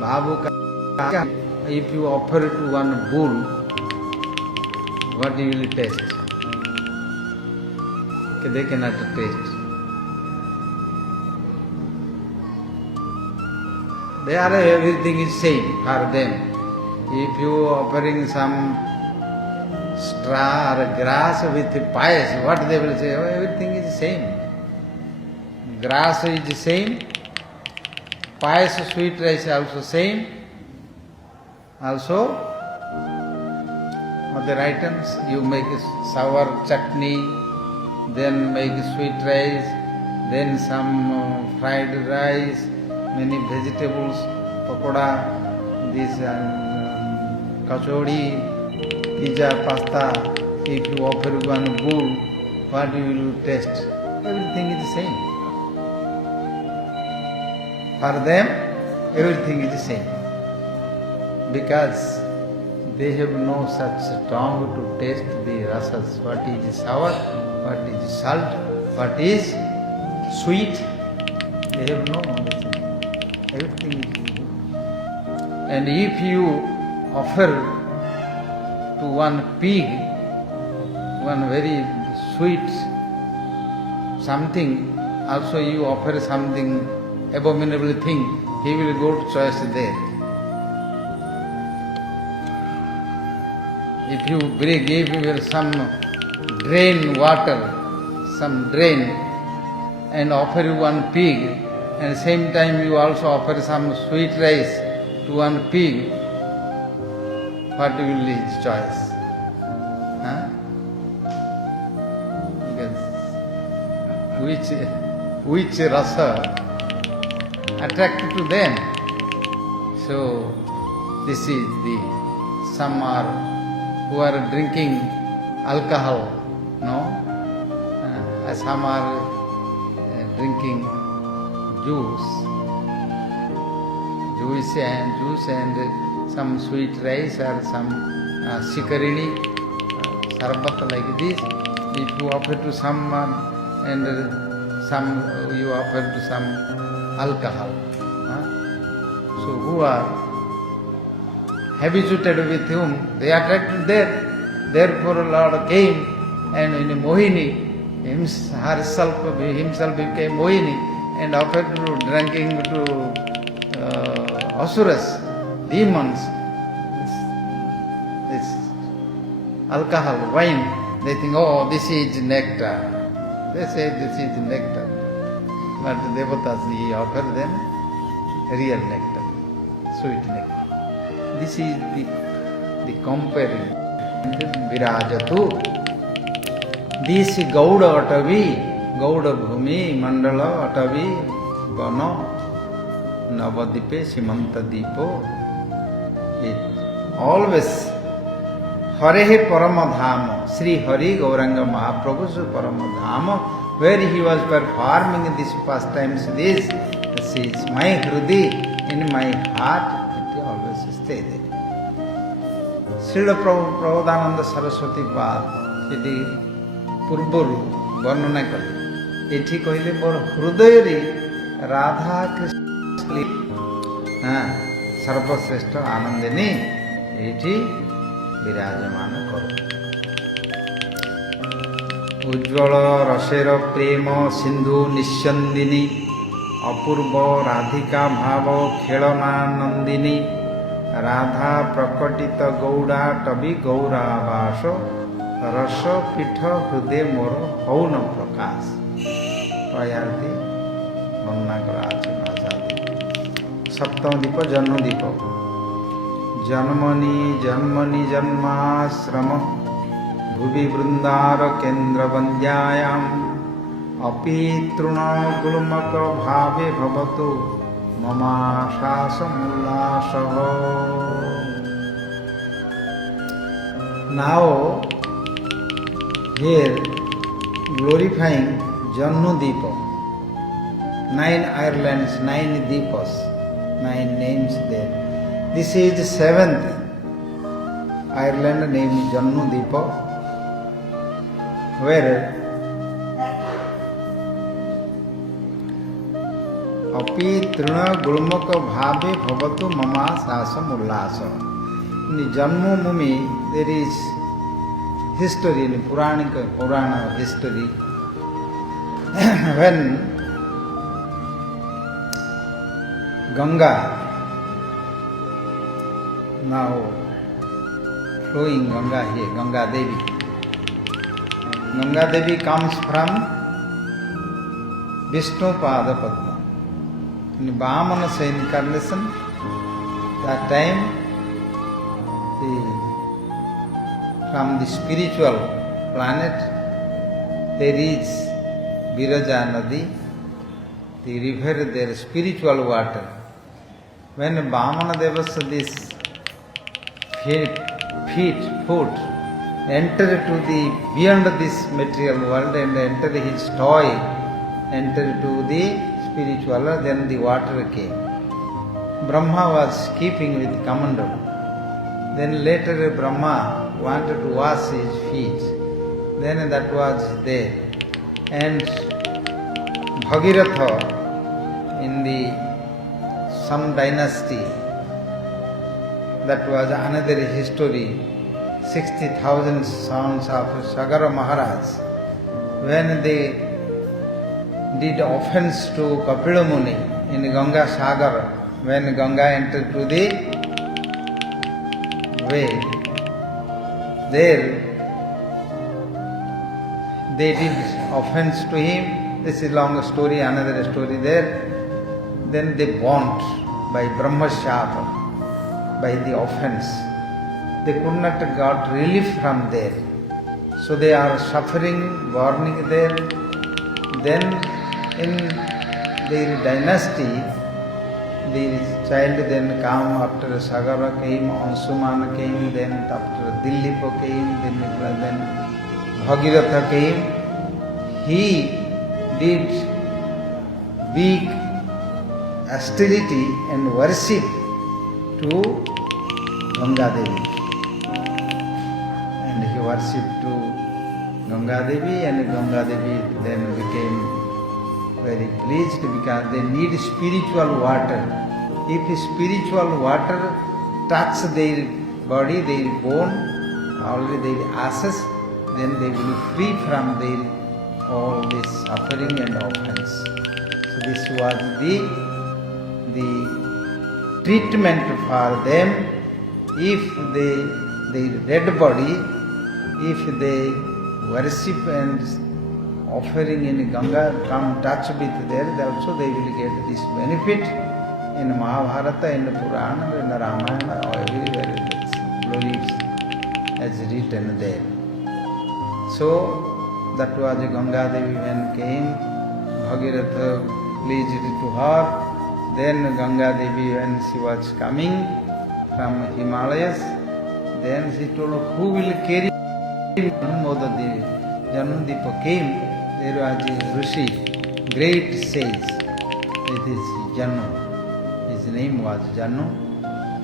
Bhavuka. If you offer to one bull what you will taste? They cannot taste. They are everything is same for them. If you offering some straw or grass with pies, what they will say? Oh, everything is same. Grass is same. Pies, sweet rice also same. Also, other items you make sour chutney, then make sweet rice, then some fried rice, many vegetables, pakoda, this kachori, pizza, pasta. If you offer one bull, what you will taste? Everything is the same. For them, everything is the same. Because they have no such tongue to taste the rasas. What is sour, what is salt, what is sweet. They have no knowledge. Everything is good. And if you offer to one pig, one very sweet something, also you offer something abominable thing, he will go to choice there. If you give some drain water, some drain, and offer you one pig, and same time you also offer some sweet rice to one pig, what will his choice? Huh? Because which rasa attracted to them? So this is the some are who are drinking alcohol, no? Some are drinking juice and some sweet rice or some sikarini, sarbat like this. If you offer to someone and some you offer to some alcohol, so who are habituated with whom they attracted there. Therefore Lord came and in Mohini himself became Mohini and offered to drinking to asuras, demons, this alcohol, wine. They think, oh, this is nectar. They say this is nectar. But Devatas, he offered them real nectar, sweet nectar. This is the comparing. Virajatu. This Gauda Atavi, Gauda Bhumi, Mandala Atavi, Vano, Navadipe, Simanta Dipo. It always Hare Paramadhama, Sri Hari Gauranga Mahaprabhu's Paramadhama, where he was performing these pastimes, this is my Hrudi, in my heart, it always stay there. Srila Prabhupada Saraswati Pad, ଏଠି ପୂର୍ବରୁ ବର୍ଣ୍ଣନା କଲେ, ଏଠି କହିଲେ ମୋର ହୃଦୟରେ ରାଧା କୃଷ୍ଣ ସର୍ବଶ୍ରେଷ୍ଠ ଆନନ୍ଦିନୀ ଏଠି ବିରାଜମାନ କରୁ। ଉଜ୍ଜ୍ୱଳ ରସେର ପ୍ରେମ ସିନ୍ଧୁ ନିସ୍ୟନ୍ଦିନୀ, ଅପୂର୍ବ ରାଧିକା ଭାବ ଖେଳନାନନ୍ଦିନୀ, ରାଧା ପ୍ରକଟିତ ଗୌଡ଼ା ଟବି ଗୌରାବାସ, ରସ ପୀଠ ହୃଦୟ ମୋର ହଉନ ପ୍ରକାଶ। ପ୍ରୟାନ୍ତି ବର୍ଣ୍ଣନା କରାଅଛି ଭାଷାରେ। ସପ୍ତମ ଦୀପ ଜନ୍ମ ଦୀପ। ଜନ୍ମନି ଜନ୍ମନି ଜନ୍ମାଶ୍ରମ ଭୁବି ବୃନ୍ଦାର କେନ୍ଦ୍ର ବନ୍ଦ୍ୟାୟାମ୍, ଅପି ତୃଣ ଗୁଳ୍ମକ ଭାବେ ଭବତୁ mamaṣāsamulāṣah. Now here glorifying Jannu-Deepa, 9 Irelands, 9 Deepas, 9 names there. This is the 7th Ireland named Jannu-Deepa, where अपि तृण गुल्मक भावे भवतु ममाṣāsamulāṣah. In the Jammu Mumi there is history, in Purana history, when Ganga, now flowing Ganga here, Ganga Devi. Ganga Devi comes from Vishnu Pada Padma. In Vamana's incarnation, that time, from the spiritual planet, there is Viraja Nadi, the river, their spiritual water. When Vamana Devas, this foot, enter to the beyond this material world and enter his toy, enter to the spiritual, then the water came. Brahma was keeping with Kamandal. Then later Brahma wanted to wash his feet. Then that was there. And Bhagiratha in some dynasty, that was another history, 60,000 sons of Sagara Maharaj, when they did offense to Kapila Muni in Ganga Sagar, when Ganga entered to the way, there they did offense to him. This is long story, another story there. Then they burnt by Brahma Shapa, by the offense. They could not got relief from there. So they are suffering, burning there. Then in their dynasty, the child then came after Sagara came, Ansumana came, then after Dillipa came, then Bhagiratha came. He did big austerity and worship to Ganga Devi. And he worshipped to Ganga Devi, and Ganga Devi then became very pleased because they need spiritual water. If spiritual water touch their body, their bone, already their ashes, then they will be free from their all this suffering and offense. So this was the treatment for them. If their dead body, if they worship and offering in Ganga come touch with there, also they will get this benefit. In Mahabharata, in Purana, in Ramayana, everywhere glories as written there. So that was Ganga Devi when came, Bhagiratha pleased to her. Then Ganga Devi when she was coming from Himalayas, then she told, who will carry Janmodadevi? Janmadipa came, there was a Rishi, great sage, it is Jannu. His name was Jannu.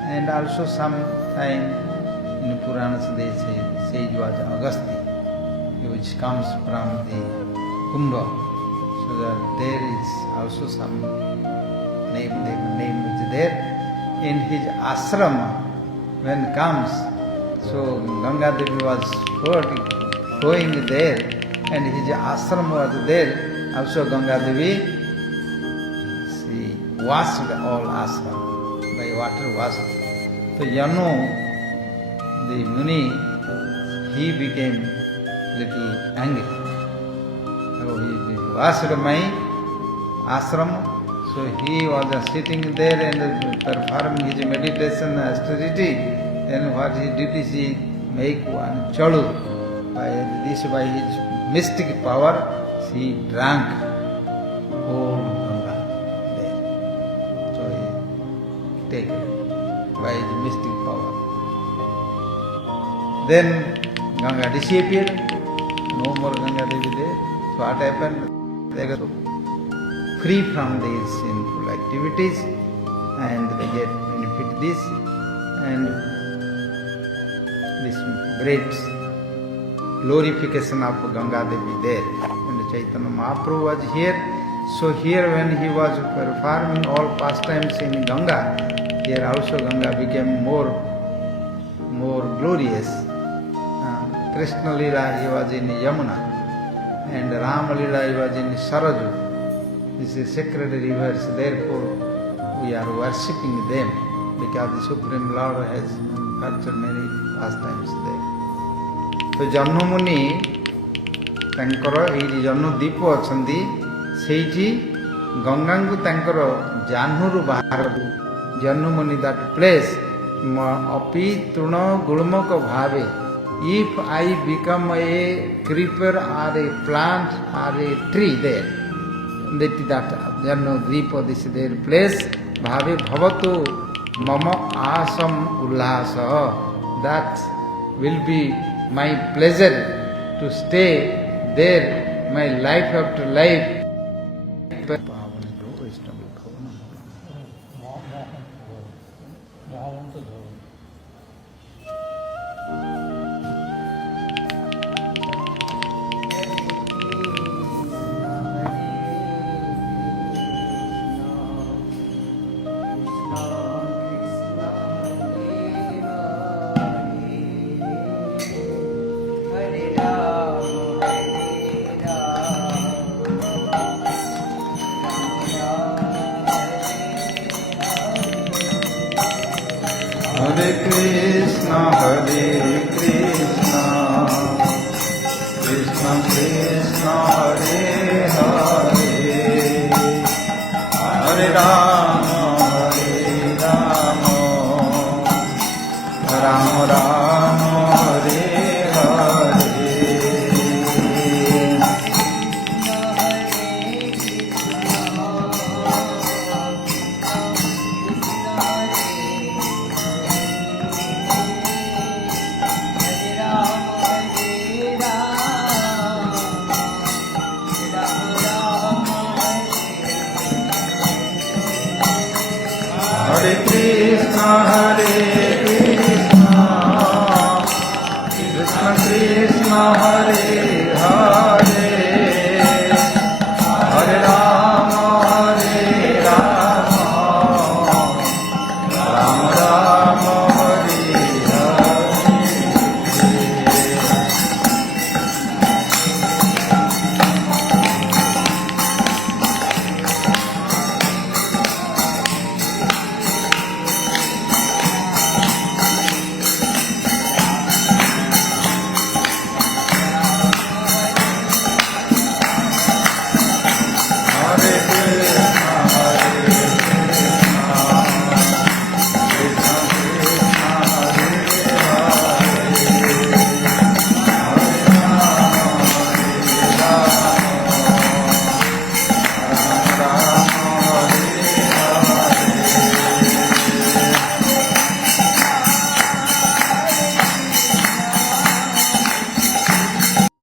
And also some time in Puranas they say sage was Agastya, which comes from the Kumbha. So that there is also some name is there. In his ashrama, when comes, so Ganga Devi was flowing there, and his ashram was there. Also Ganga Devi, she washed all ashram by water washed. So Yanu, the Muni, he became little angry. So he washed my ashram. So he was sitting there and performing his meditation austerity. Then what he did is he make one chalu. By his mystic power, he drank whole Ganga there. So he take it by his mystic power. Then Ganga disappeared. No more Ganga Devi there. So what happened? They got free from their sinful activities and they get benefit this, and this great glorification of Ganga Devi there. And Chaitanya Mahaprabhu was here. So here when he was performing all pastimes in Ganga, here also Ganga became more glorious. Krishna Lila he was in Yamuna, and Rama Lila he was in Saraju. This is sacred rivers, therefore we are worshipping them because the Supreme Lord has manufactured many pastimes there. So Janmuni ତାଙ୍କର ଏଇ ଜନ୍ମଦ୍ୱୀପ ଅଛନ୍ତି ସେଇଠି ଗଙ୍ଗାଙ୍କୁ ତାଙ୍କର ଜାହ୍ନୁରୁ ବାହାରକୁ ଜନ୍ମୁନି that place ଅପି ତୃଣ ଗୁଳ୍ମକ ଭାବେ if I become a creeper or a plant or a tree there that ଜନ୍ମଦ୍ୱୀପ ଦିସ୍ ଦେର୍ ପ୍ଲେସ୍ ଭାବେ ଭବତୁ ମମ ଆସମ ଉଲ୍ଲାସ that will be my pleasure to stay there, my life after life. Hare Krishna, Krishna Krishna, Hare Hare, Hare Rama, Rama Rama, Hare Hare. Hare Krishna, Krishna Krishna, Hare